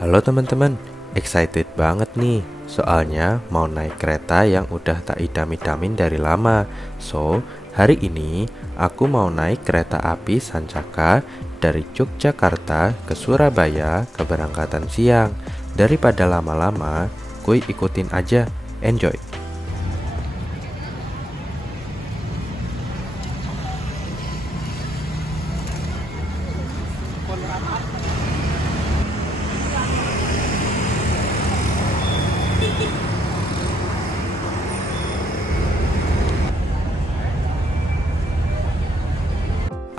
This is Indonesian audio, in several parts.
Halo teman-teman, excited banget nih. Soalnya mau naik kereta yang udah tak idam-idamin dari lama. So, hari ini aku mau naik kereta api Sancaka dari Yogyakarta ke Surabaya keberangkatan siang. Daripada lama-lama, gue ikutin aja. Enjoy.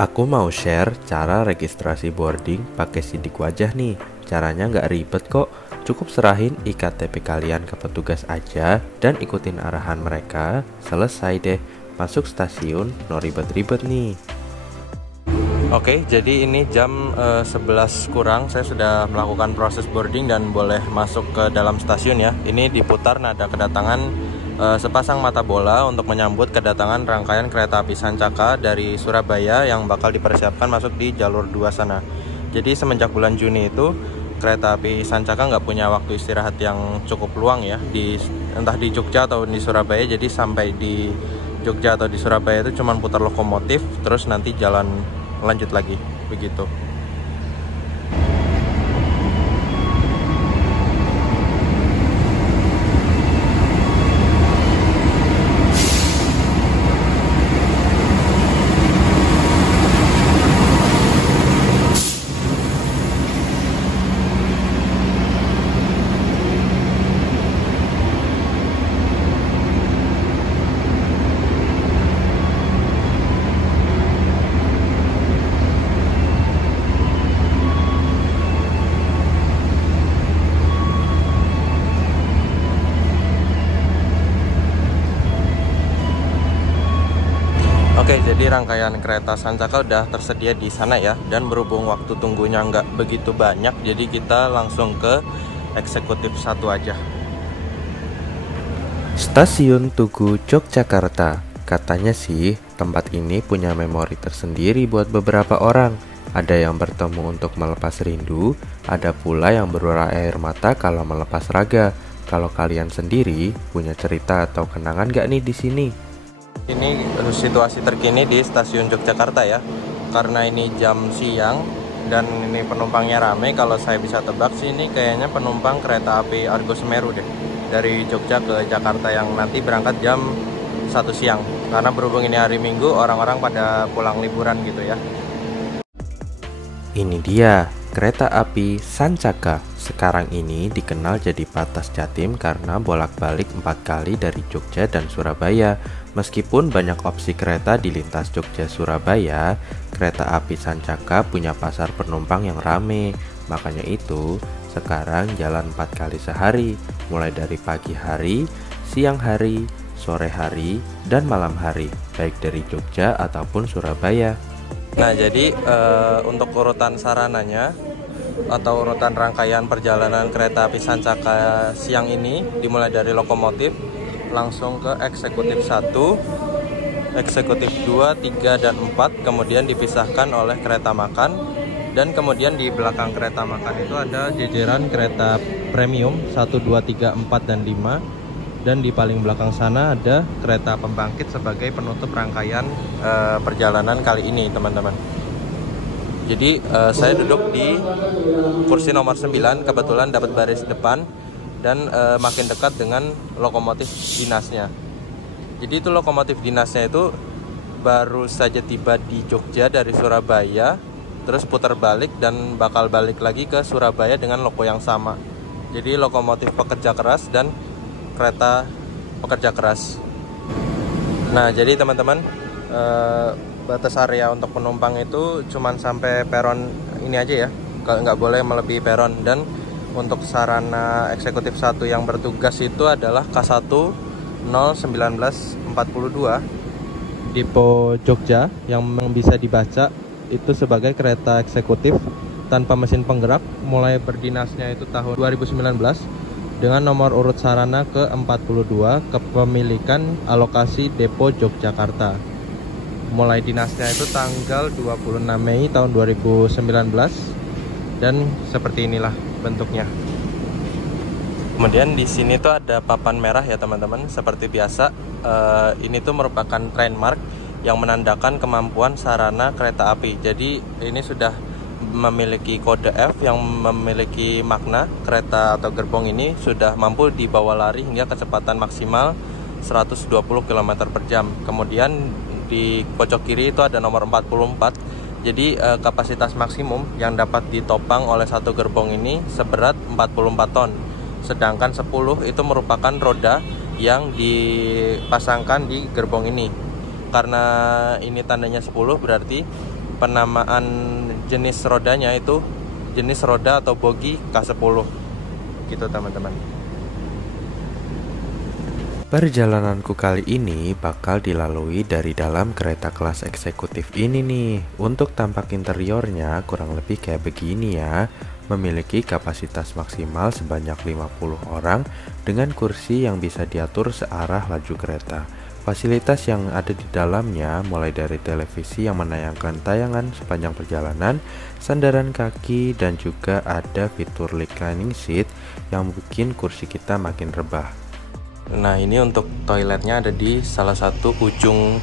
Aku mau share cara registrasi boarding pakai sidik wajah nih. Caranya nggak ribet kok. Cukup serahin IKTP kalian ke petugas aja dan ikutin arahan mereka. Selesai deh. Masuk stasiun, no ribet-ribet nih. Oke, jadi ini jam 11 kurang. Saya sudah melakukan proses boarding dan boleh masuk ke dalam stasiun ya. Ini diputar nada kedatangan sepasang mata bola untuk menyambut kedatangan rangkaian kereta api Sancaka dari Surabaya yang bakal dipersiapkan masuk di jalur 2 sana. Jadi semenjak bulan Juni itu kereta api Sancaka nggak punya waktu istirahat yang cukup luang ya, entah di Jogja atau di Surabaya. Jadi sampai di Jogja atau di Surabaya itu cuma putar lokomotif, terus nanti jalan lanjut lagi begitu. Oke, jadi rangkaian kereta Sancaka udah tersedia di sana ya. Dan berhubung waktu tunggunya nggak begitu banyak, jadi kita langsung ke eksekutif 1 aja. Stasiun Tugu Yogyakarta. Katanya sih, tempat ini punya memori tersendiri buat beberapa orang. Ada yang bertemu untuk melepas rindu, ada pula yang berurai air mata kalau melepas raga. Kalau kalian sendiri punya cerita atau kenangan nggak nih di sini? Ini situasi terkini di stasiun Yogyakarta ya. Karena ini jam siang dan ini penumpangnya rame, kalau saya bisa tebak sih ini kayaknya penumpang kereta api Argo Semeru deh. Dari Jogja ke Jakarta yang nanti berangkat jam 1 siang. Karena berhubung ini hari Minggu, orang-orang pada pulang liburan gitu ya. Ini dia, kereta api Sancaka. Sekarang ini dikenal jadi Patas Jatim karena bolak-balik 4 kali dari Jogja dan Surabaya. Meskipun banyak opsi kereta di lintas Jogja-Surabaya, kereta api Sancaka punya pasar penumpang yang rame. Makanya itu, sekarang jalan 4 kali sehari, mulai dari pagi hari, siang hari, sore hari, dan malam hari, baik dari Jogja ataupun Surabaya. Nah, jadi untuk urutan sarananya atau urutan rangkaian perjalanan kereta api Sancaka siang ini dimulai dari lokomotif langsung ke eksekutif 1, eksekutif 2, 3, dan 4, kemudian dipisahkan oleh kereta makan, dan kemudian di belakang kereta makan itu ada jejeran kereta premium 1, 2, 3, 4, dan 5, dan di paling belakang sana ada kereta pembangkit sebagai penutup rangkaian perjalanan kali ini teman-teman. Jadi saya duduk di kursi nomor 9, kebetulan dapat baris depan dan makin dekat dengan lokomotif dinasnya. Jadi itu lokomotif dinasnya itu baru saja tiba di Jogja dari Surabaya, terus putar balik dan bakal balik lagi ke Surabaya dengan loko yang sama. Jadi lokomotif pekerja keras dan kereta pekerja keras. Nah, jadi teman-teman, batas area untuk penumpang itu cuman sampai peron ini aja ya, nggak boleh melebihi peron. Dan untuk sarana eksekutif 1 yang bertugas itu adalah K1 01942 Depo Jogja, yang bisa dibaca itu sebagai kereta eksekutif tanpa mesin penggerak, mulai berdinasnya itu tahun 2019 dengan nomor urut sarana ke-42, kepemilikan alokasi Depo Yogyakarta. Mulai dinasnya itu tanggal 26 Mei tahun 2019 dan seperti inilah bentuknya. Kemudian di sini tuh ada papan merah ya teman-teman. Seperti biasa, ini tuh merupakan trademark yang menandakan kemampuan sarana kereta api. Jadi ini sudah memiliki kode F yang memiliki makna kereta atau gerbong ini sudah mampu dibawa lari hingga kecepatan maksimal 120 km per jam. Kemudian di pojok kiri itu ada nomor 44. Jadi kapasitas maksimum yang dapat ditopang oleh satu gerbong ini seberat 44 ton. Sedangkan 10 itu merupakan roda yang dipasangkan di gerbong ini. Karena ini tandanya 10 berarti penamaan jenis rodanya itu jenis roda atau bogi K10 gitu teman-teman. Perjalananku kali ini bakal dilalui dari dalam kereta kelas eksekutif ini nih. Untuk tampak interiornya kurang lebih kayak begini ya. Memiliki kapasitas maksimal sebanyak 50 orang dengan kursi yang bisa diatur searah laju kereta. Fasilitas yang ada di dalamnya mulai dari televisi yang menayangkan tayangan sepanjang perjalanan, sandaran kaki, dan juga ada fitur reclining seat yang bikin kursi kita makin rebah. Nah, ini untuk toiletnya ada di salah satu ujung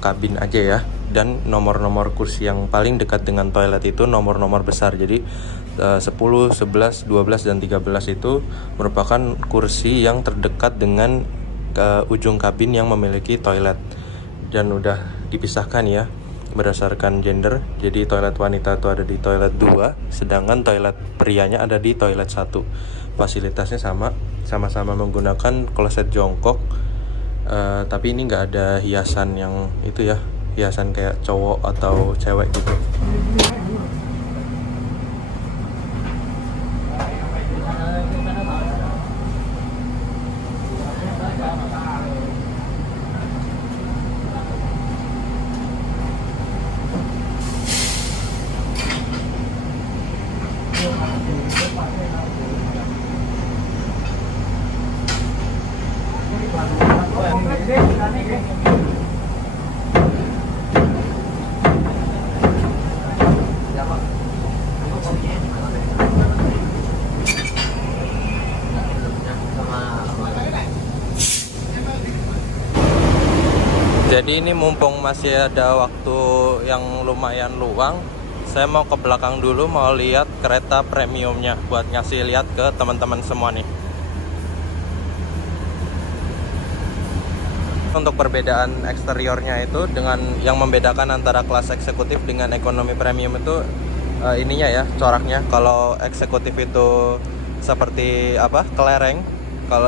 kabin aja ya. Dan nomor-nomor kursi yang paling dekat dengan toilet itu nomor-nomor besar. Jadi 10, 11, 12, dan 13 itu merupakan kursi yang terdekat dengan ujung kabin yang memiliki toilet. Dan udah dipisahkan ya berdasarkan gender. Jadi toilet wanita itu ada di toilet 2, sedangkan toilet prianya ada di toilet 1. Fasilitasnya sama-sama menggunakan kloset jongkok, tapi ini nggak ada hiasan yang itu ya, hiasan kayak cowok atau cewek gitu. Jadi ini mumpung masih ada waktu yang lumayan luang, saya mau ke belakang dulu, mau lihat kereta premiumnya buat ngasih lihat ke teman-teman semua nih. Untuk perbedaan eksteriornya itu dengan yang membedakan antara kelas eksekutif dengan ekonomi premium itu ininya ya, coraknya. Kalau eksekutif itu seperti apa? Kelereng.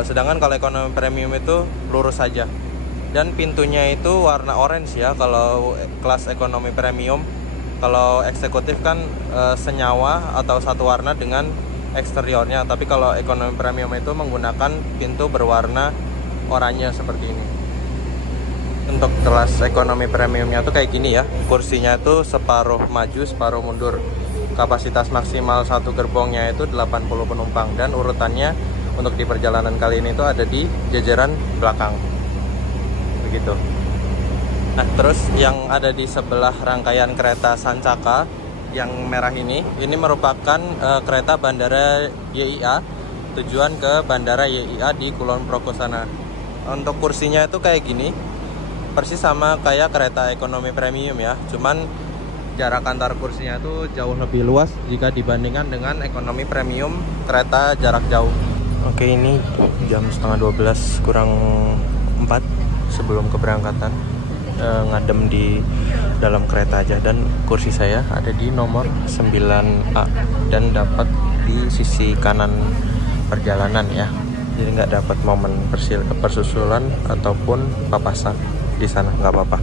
Sedangkan kalau ekonomi premium itu lurus saja. Dan pintunya itu warna orange ya kalau kelas ekonomi premium. Kalau eksekutif kan senyawa atau satu warna dengan eksteriornya. Tapi kalau ekonomi premium itu menggunakan pintu berwarna oranye seperti ini. Untuk kelas ekonomi premiumnya tuh kayak gini ya. Kursinya itu separuh maju, separuh mundur. Kapasitas maksimal satu gerbongnya itu 80 penumpang. Dan urutannya untuk di perjalanan kali ini itu ada di jajaran belakang. Gitu. Nah, terus yang ada di sebelah rangkaian kereta Sancaka yang merah ini merupakan kereta bandara YIA tujuan ke bandara YIA di Kulon Progo sana. Untuk kursinya itu kayak gini, persis sama kayak kereta ekonomi premium ya, cuman jarak antar kursinya itu jauh lebih luas jika dibandingkan dengan ekonomi premium kereta jarak jauh. Oke, ini jam setengah 12 kurang 4 sebelum keberangkatan, ngadem di dalam kereta aja. Dan kursi saya ada di nomor 9A dan dapat di sisi kanan perjalanan ya, jadi nggak dapat momen persusulan ataupun papasan di sana, nggak apa-apa.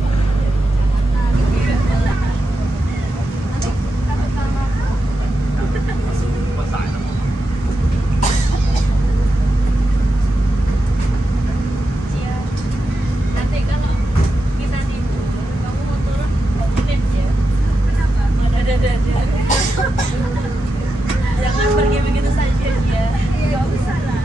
Jangan pergi begitu saja ya. Gak usah lah.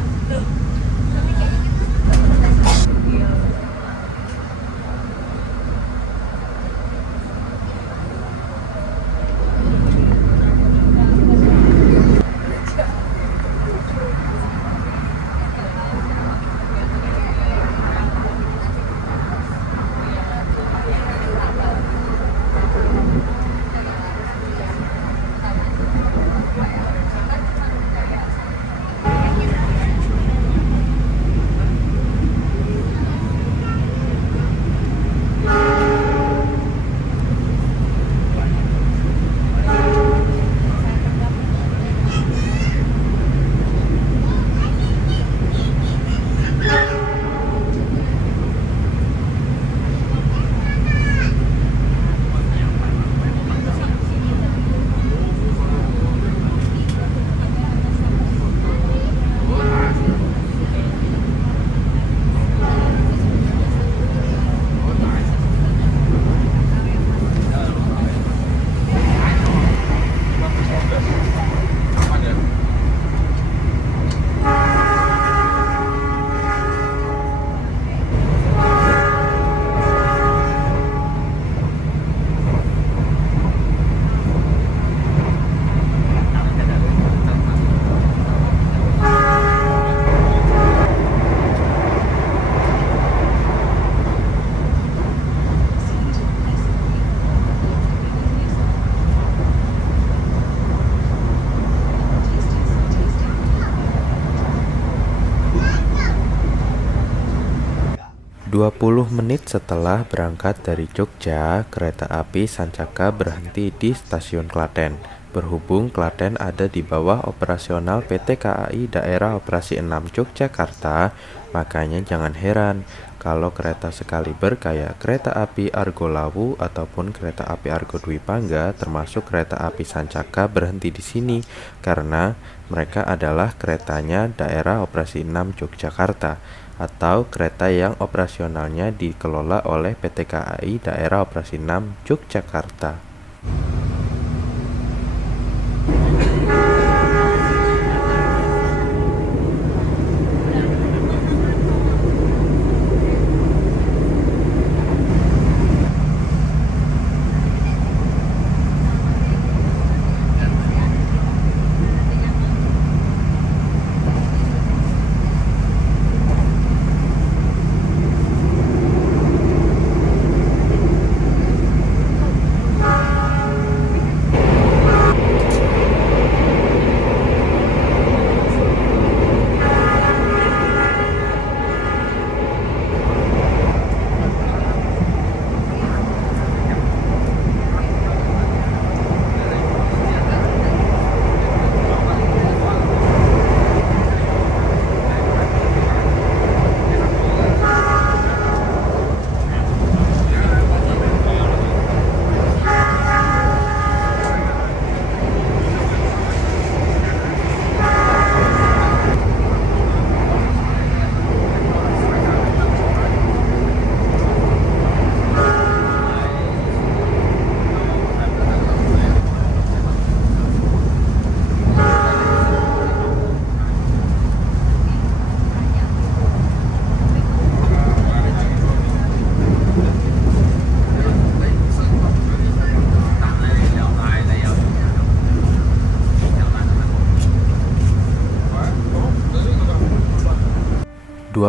20 menit setelah berangkat dari Jogja, kereta api Sancaka berhenti di stasiun Klaten. Berhubung Klaten ada di bawah operasional PT KAI Daerah Operasi 6 Yogyakarta, makanya jangan heran kalau kereta sekaliber kayak kereta api Argo Lawu ataupun kereta api Argo Dwi Pangga termasuk kereta api Sancaka berhenti di sini karena mereka adalah keretanya Daerah Operasi 6 Yogyakarta atau kereta yang operasionalnya dikelola oleh PT KAI Daerah Operasi 6 Yogyakarta.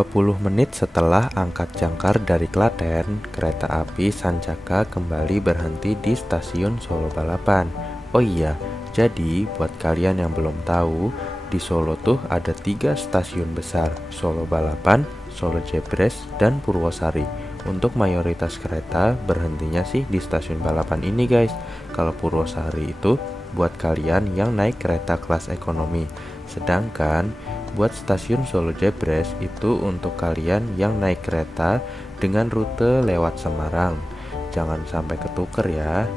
Puluh menit setelah angkat jangkar dari Klaten, kereta api Sancaka kembali berhenti di stasiun Solo Balapan. Oh iya, jadi buat kalian yang belum tahu, di Solo tuh ada 3 stasiun besar, Solo Balapan, Solo Jebres, dan Purwosari. Untuk mayoritas kereta berhentinya sih di stasiun Balapan ini guys. Kalau Purwosari itu buat kalian yang naik kereta kelas ekonomi. Sedangkan buat stasiun Solo Jebres itu untuk kalian yang naik kereta dengan rute lewat Semarang. Jangan sampai ketuker ya.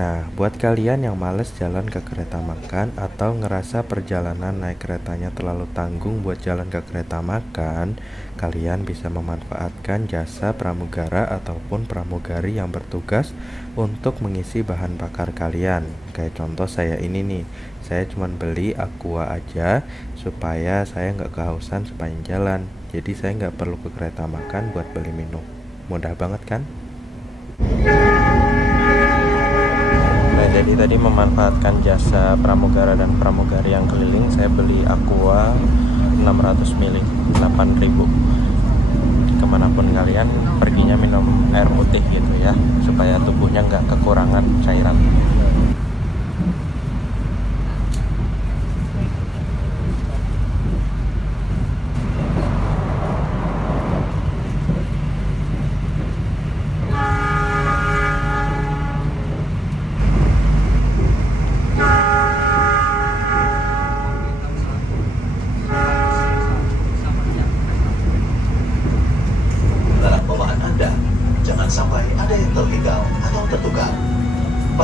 Nah, buat kalian yang males jalan ke kereta makan atau ngerasa perjalanan naik keretanya terlalu tanggung buat jalan ke kereta makan, kalian bisa memanfaatkan jasa pramugara ataupun pramugari yang bertugas untuk mengisi bahan bakar kalian. Kayak contoh saya ini nih, saya cuma beli Aqua aja supaya saya nggak kehausan sepanjang jalan. Jadi saya nggak perlu ke kereta makan buat beli minum. Mudah banget kan? Jadi tadi memanfaatkan jasa pramugara dan pramugari yang keliling, saya beli Aqua 600 ml 8.000. Kemanapun kalian perginya minum air putih gitu ya, supaya tubuhnya nggak kekurangan cairan.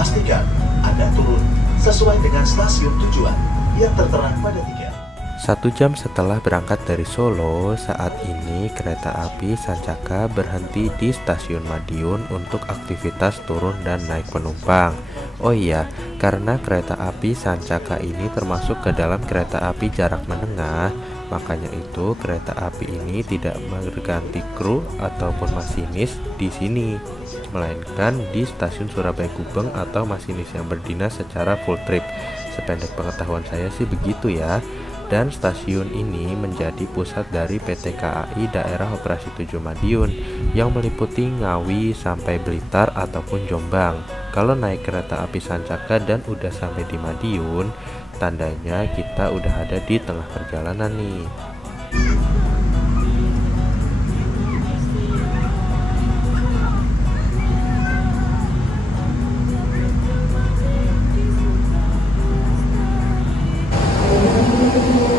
Pastikan Anda turun sesuai dengan stasiun tujuan yang tertera pada tiket. 1 jam setelah berangkat dari Solo, saat ini kereta api Sancaka berhenti di stasiun Madiun untuk aktivitas turun dan naik penumpang. Oh iya, karena kereta api Sancaka ini termasuk ke dalam kereta api jarak menengah, makanya itu kereta api ini tidak berganti kru ataupun masinis di sini, melainkan di stasiun Surabaya Gubeng atau masinis yang berdinas secara full trip. Sependek pengetahuan saya sih begitu ya. Dan stasiun ini menjadi pusat dari PT KAI Daerah Operasi 7 Madiun yang meliputi Ngawi sampai Blitar ataupun Jombang. Kalau naik kereta api Sancaka dan udah sampai di Madiun, tandanya kita udah ada di tengah perjalanan nih.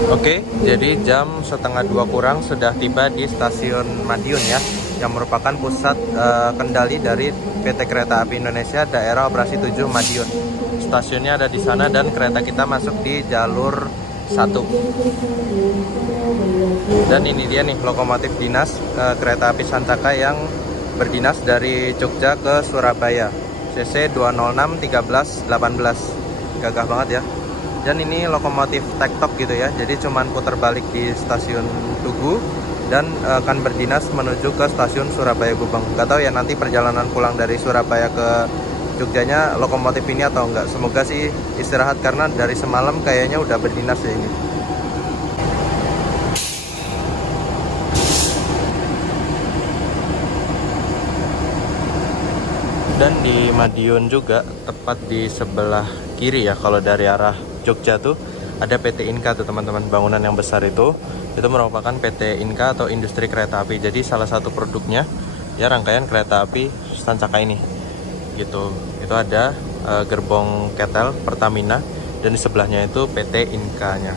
Oke, jadi jam 1:30 kurang sudah tiba di stasiun Madiun ya, yang merupakan pusat kendali dari PT Kereta Api Indonesia Daerah Operasi 7 Madiun. Stasiunnya ada di sana dan kereta kita masuk di jalur 1. Dan ini dia nih lokomotif dinas kereta api Sancaka yang berdinas dari Jogja ke Surabaya. CC 206-13-18. Gagah banget ya. Dan ini lokomotif tektok gitu ya, jadi cuman putar balik di stasiun Tugu dan akan berdinas menuju ke stasiun Surabaya Gubeng. Gak tahu ya nanti perjalanan pulang dari Surabaya ke Jogjanya lokomotif ini atau enggak. Semoga sih istirahat karena dari semalam kayaknya udah berdinas ya ini. Dan di Madiun juga tepat di sebelah kiri ya, kalau dari arah Jogja tuh ada PT Inka tuh teman-teman, bangunan yang besar itu merupakan PT Inka atau industri kereta api. Jadi salah satu produknya ya rangkaian kereta api Sancaka ini gitu. Itu ada gerbong Ketel Pertamina dan di sebelahnya itu PT Inka-nya.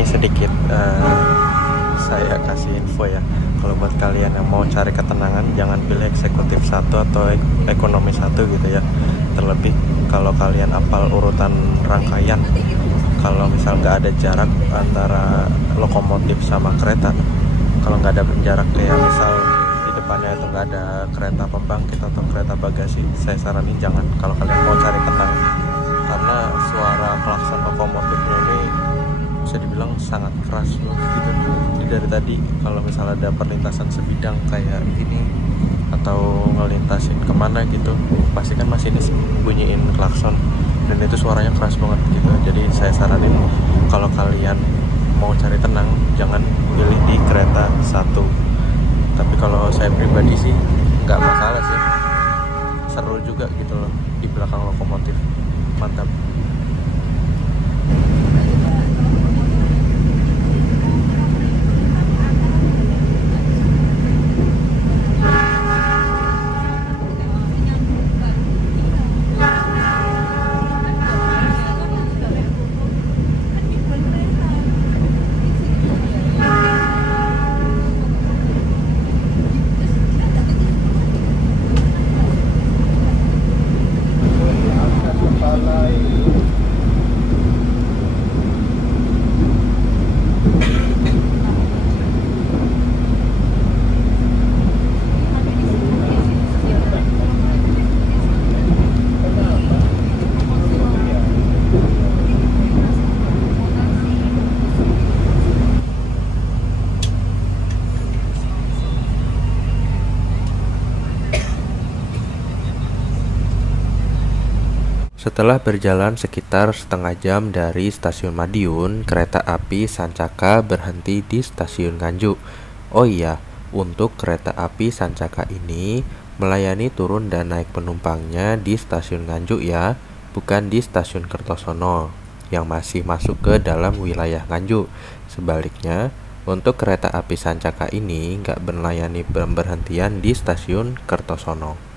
Sedikit saya kasih info ya, kalau buat kalian yang mau cari ketenangan jangan pilih eksekutif 1 atau ekonomi 1 gitu ya. Terlebih kalau kalian apal urutan rangkaian, kalau misal nggak ada jarak antara lokomotif sama kereta, kalau nggak ada jarak kayak misal di depannya itu nggak ada kereta pembangkit atau kereta bagasi, saya saranin jangan kalau kalian mau cari tenang, karena suara klakson lokomotifnya ini bisa dibilang sangat keras loh gitu. Jadi dari tadi kalau misalnya ada perlintasan sebidang kayak ini atau ngelintasin kemana gitu, pasti kan masinis bunyiin klakson dan itu suaranya keras banget gitu. Jadi saya saranin kalau kalian mau cari tenang jangan pilih di kereta 1. Tapi kalau saya pribadi sih nggak masalah sih, seru juga gitu loh di belakang lokomotif, mantap. Setelah berjalan sekitar setengah jam dari stasiun Madiun, kereta api Sancaka berhenti di stasiun Nganjuk. Oh iya, untuk kereta api Sancaka ini melayani turun dan naik penumpangnya di stasiun Nganjuk ya, bukan di stasiun Kertosono yang masih masuk ke dalam wilayah Nganjuk. Sebaliknya, untuk kereta api Sancaka ini nggak melayani pemberhentian di stasiun Kertosono.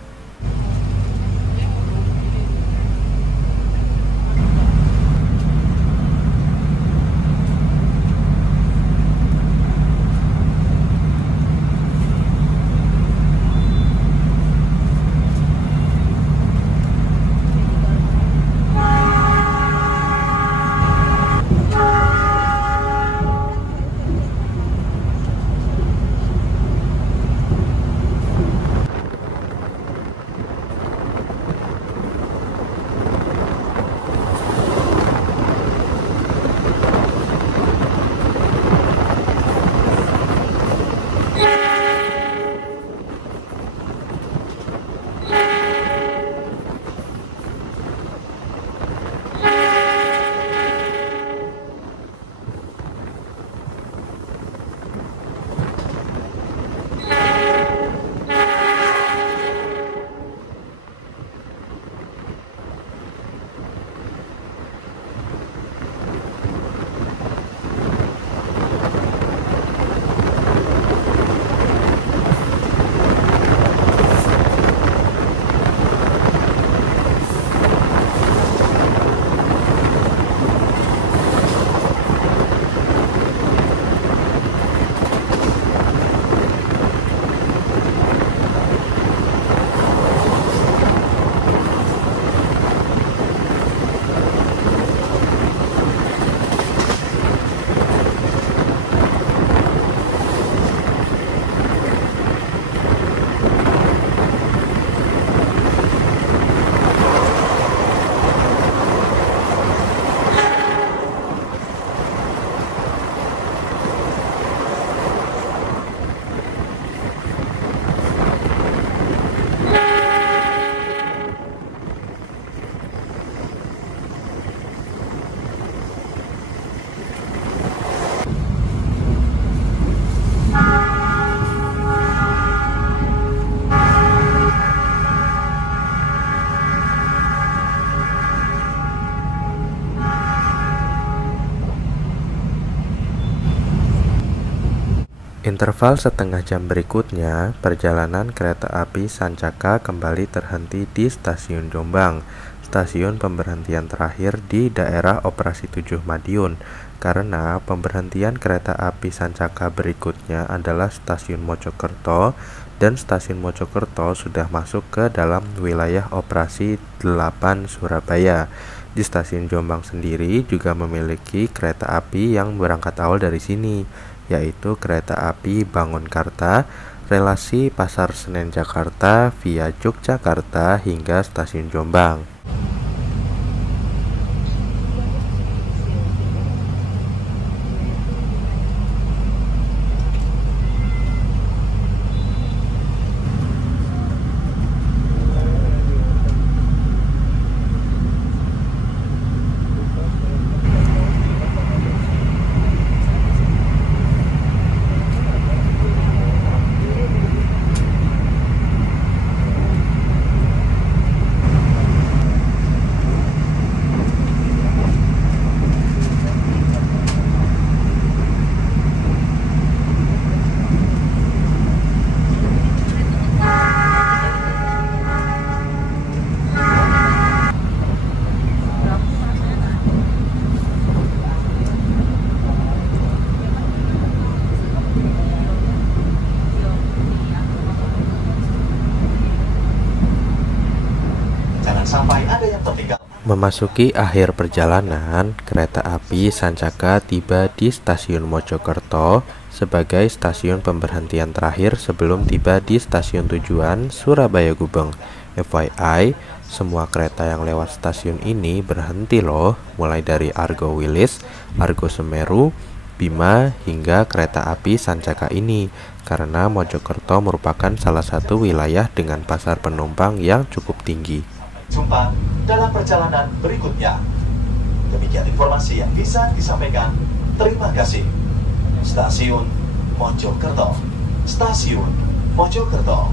Interval setengah jam berikutnya, perjalanan kereta api Sancaka kembali terhenti di stasiun Jombang, stasiun pemberhentian terakhir di daerah operasi 7 Madiun, karena pemberhentian kereta api Sancaka berikutnya adalah stasiun Mojokerto, dan stasiun Mojokerto sudah masuk ke dalam wilayah operasi 8 Surabaya. Di stasiun Jombang sendiri juga memiliki kereta api yang berangkat awal dari sini, yaitu kereta api Bangunkarta, relasi Pasar Senen Jakarta via Yogyakarta hingga stasiun Jombang. Sampai ada yang tertinggal. Memasuki akhir perjalanan, kereta api Sancaka tiba di stasiun Mojokerto sebagai stasiun pemberhentian terakhir sebelum tiba di stasiun tujuan Surabaya Gubeng. FYI, semua kereta yang lewat stasiun ini berhenti loh, mulai dari Argo Wilis, Argo Semeru, Bima hingga kereta api Sancaka ini, karena Mojokerto merupakan salah satu wilayah dengan pasar penumpang yang cukup tinggi. Jumpa dalam perjalanan berikutnya. Demikian informasi yang bisa disampaikan. Terima kasih. Stasiun Mojokerto. Stasiun Mojokerto.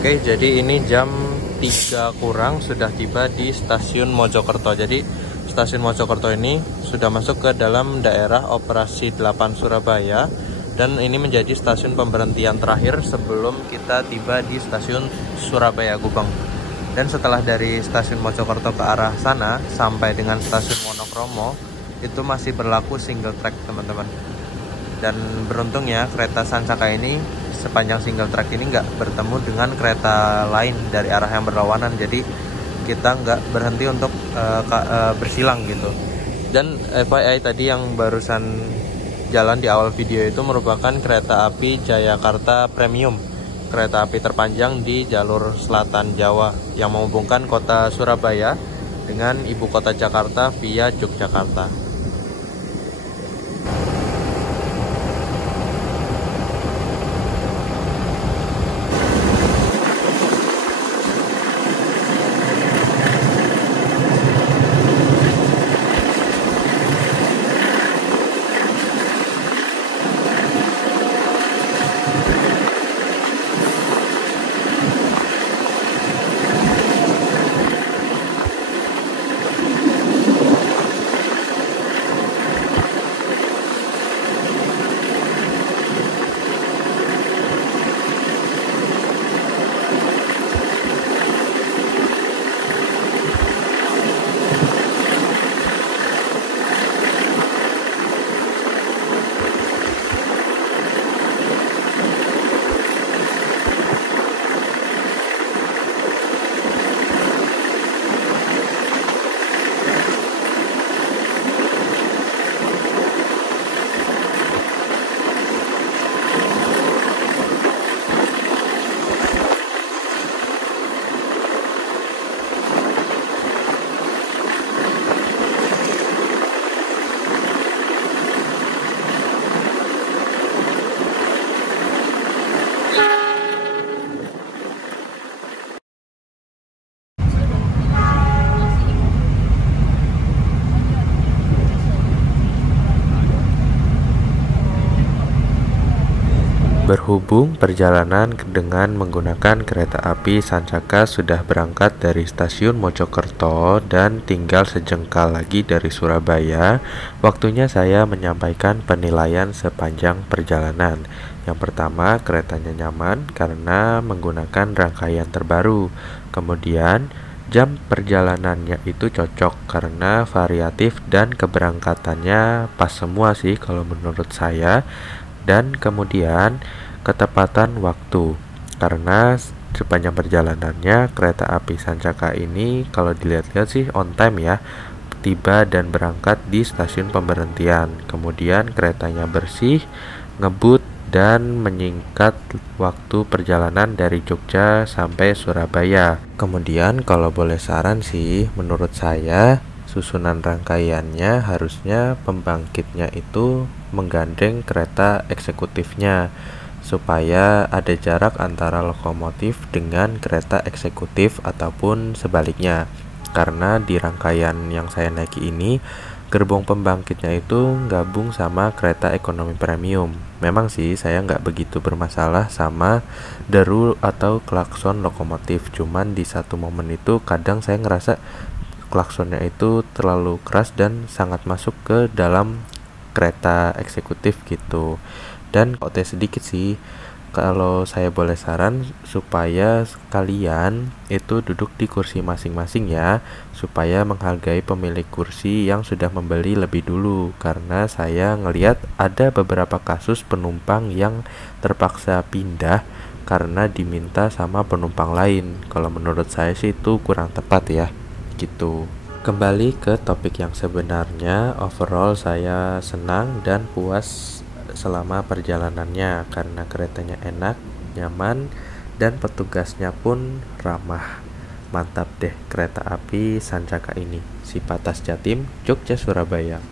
Oke, jadi ini jam 3 kurang sudah tiba di stasiun Mojokerto. Jadi stasiun Mojokerto ini sudah masuk ke dalam daerah operasi 8 Surabaya. Dan ini menjadi stasiun pemberhentian terakhir sebelum kita tiba di stasiun Surabaya Gubeng. Dan setelah dari stasiun Mojokerto ke arah sana sampai dengan stasiun Wonokromo itu masih berlaku single track, teman-teman. Dan beruntungnya kereta Sancaka ini sepanjang single track ini nggak bertemu dengan kereta lain dari arah yang berlawanan. Jadi kita nggak berhenti untuk bersilang gitu. Dan FYI tadi yang barusan jalan di awal video itu merupakan kereta api Jayakarta Premium, kereta api terpanjang di jalur selatan Jawa yang menghubungkan kota Surabaya dengan ibu kota Jakarta via Yogyakarta. Berhubung perjalanan dengan menggunakan kereta api Sancaka sudah berangkat dari stasiun Mojokerto dan tinggal sejengkal lagi dari Surabaya, waktunya saya menyampaikan penilaian sepanjang perjalanan. Yang pertama, keretanya nyaman karena menggunakan rangkaian terbaru. Kemudian, jam perjalanannya itu cocok karena variatif dan keberangkatannya pas semua sih kalau menurut saya. Dan kemudian ketepatan waktu, karena sepanjang perjalanannya kereta api Sancaka ini kalau dilihat-lihat sih on time ya, tiba dan berangkat di stasiun pemberhentian. Kemudian keretanya bersih, ngebut, dan menyingkat waktu perjalanan dari Jogja sampai Surabaya. Kemudian kalau boleh saran sih, menurut saya susunan rangkaiannya harusnya pembangkitnya itu menggandeng kereta eksekutifnya supaya ada jarak antara lokomotif dengan kereta eksekutif ataupun sebaliknya. Karena di rangkaian yang saya naiki ini gerbong pembangkitnya itu gabung sama kereta ekonomi premium. Memang sih saya nggak begitu bermasalah sama deru atau klakson lokomotif, cuman di satu momen itu kadang saya ngerasa klaksonnya itu terlalu keras dan sangat masuk ke dalam kereta eksekutif gitu. Dan OT sedikit sih, kalau saya boleh saran supaya kalian itu duduk di kursi masing-masing ya, supaya menghargai pemilik kursi yang sudah membeli lebih dulu. Karena saya ngelihat ada beberapa kasus penumpang yang terpaksa pindah karena diminta sama penumpang lain. Kalau menurut saya sih itu kurang tepat ya gitu. Kembali ke topik yang sebenarnya, overall saya senang dan puas selama perjalanannya karena keretanya enak, nyaman, dan petugasnya pun ramah. Mantap deh kereta api Sancaka ini. Cipatas Jatim, Jogja Surabaya.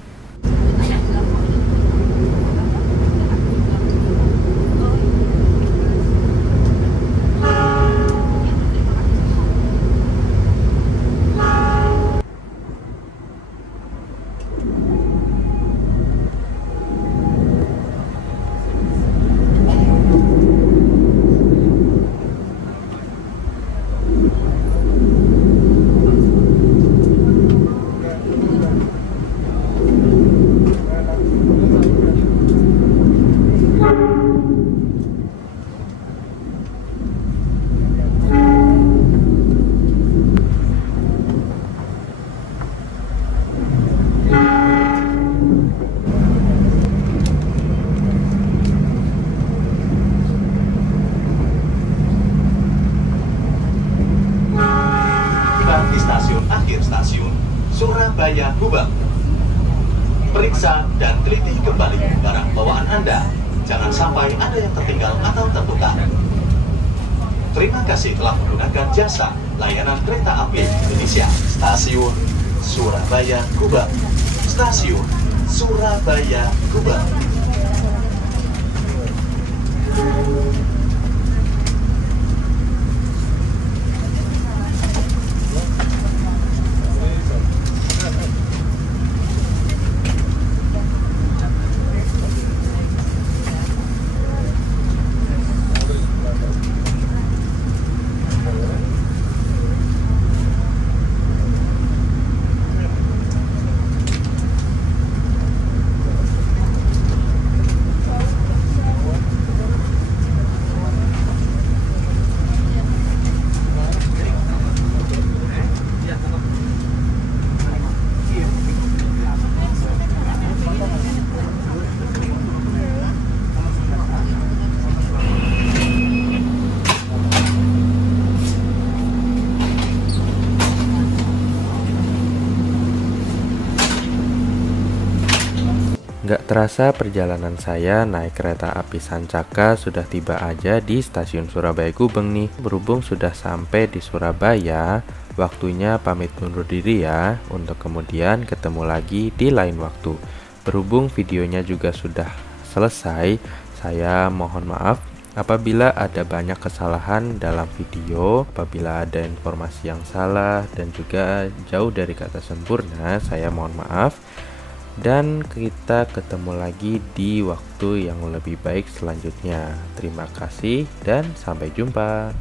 Surabaya Gubeng. Periksa dan teliti kembali barang bawaan Anda. Jangan sampai ada yang tertinggal atau tertukar. Terima kasih telah menggunakan jasa layanan kereta api Indonesia. Stasiun Surabaya Gubeng. Stasiun Surabaya Gubeng. Nggak terasa perjalanan saya naik kereta api Sancaka sudah tiba aja di stasiun Surabaya Gubeng nih. Berhubung sudah sampai di Surabaya, waktunya pamit undur diri ya, untuk kemudian ketemu lagi di lain waktu. Berhubung videonya juga sudah selesai, saya mohon maaf apabila ada banyak kesalahan dalam video, apabila ada informasi yang salah dan juga jauh dari kata sempurna, saya mohon maaf. Dan kita ketemu lagi di waktu yang lebih baik selanjutnya. Terima kasih dan sampai jumpa.